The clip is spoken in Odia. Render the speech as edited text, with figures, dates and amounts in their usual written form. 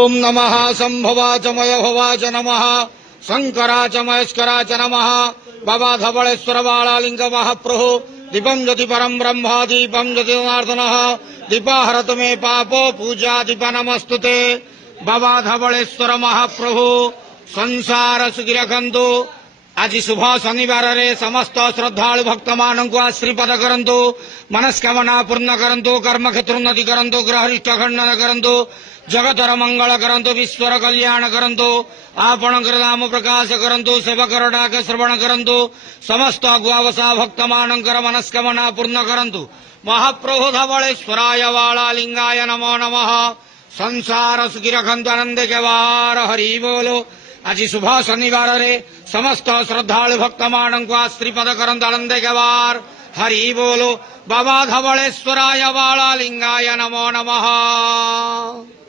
ಓಂ ನಮಃ ಸಂಭವಾಚ ಮಯಭವಾಚ ನಮಃ ಶಂಕರಾಚ ಮಹೇಶ್ವರಾಚ ನಮಃ ಬಾಬಾ ಧವಳೇಶ್ವರ ಬಾಳಾಲಿಂಗ ಮಹಾಪ್ರಭು ದೀಪಂ ಜ್ಯೋತಿ ಪರಂ ಬ್ರಹ್ಮ ದೀಪಂ ಜ್ಯೋತಿ ಜನಾರ್ದನಃ ದೀಪಾಹರತು ಮೇ ಪಾಪೋ ಪೂಜಾ ದೀಪ ನಮಸ್ತುತೆ ಬಾಬಾ ಧವಳೇಶ್ವರ ಮಹಾಪ್ರಭು ସଂସାର ସୁଖୀ ରଖନ୍ତୁ। ଆଜି ଶୁଭ ଶନିବାରରେ ସମସ୍ତ ଶ୍ରଦ୍ଧାଳୁ ଭକ୍ତମାନଙ୍କୁ ଆଶୀର୍ବାଦ କରନ୍ତୁ, ମନସ୍କାମନା ପୂର୍ଣ୍ଣ କରନ୍ତୁ, କର୍ମକ୍ଷେତ୍ର ଉନ୍ନତି କରନ୍ତୁ, ଗ୍ରହରିଷ୍ଠ ଖଣ୍ଡନ କରନ୍ତୁ, ଜଗତର ମଙ୍ଗଳ କରନ୍ତୁ, ବିଶ୍ୱର କଲ୍ୟାଣ କରନ୍ତୁ, ଆପଣଙ୍କର ନାମ ପ୍ରକାଶ କରନ୍ତୁ, ସେବକର ଡାକ ଶ୍ରବଣ କରନ୍ତୁ, ସମସ୍ତ ଗୁଆବସା ଭକ୍ତମାନଙ୍କର ମନସ୍କାମନା ପୂର୍ଣ୍ଣ କରନ୍ତୁ। ମହାପ୍ରଭୁ ଧବଳେଶ୍ୱରାୟ ବାଳାଲିଙ୍ଗାୟ ନମୋ ନମଃ। ସଂସାର ସୁଖୀ ରଖନ୍ତୁ, ଆନନ୍ଦେ କେବାର ହରି ବୋଲ। ଆଜି ଶୁଭ ଶନିବାରରେ ସମସ୍ତ ଶ୍ରଦ୍ଧାଳୁ ଭକ୍ତମାନଙ୍କୁ ଆଶୀର୍ବାଦ କରନ୍ତୁ, ଆନନ୍ଦେ କେବାର ହରି ବୋଲ। ବାବା ଧବଳେଶ୍ୱରାୟ ବାଳାଲିଙ୍ଗାୟ ନମୋ ନମଃ।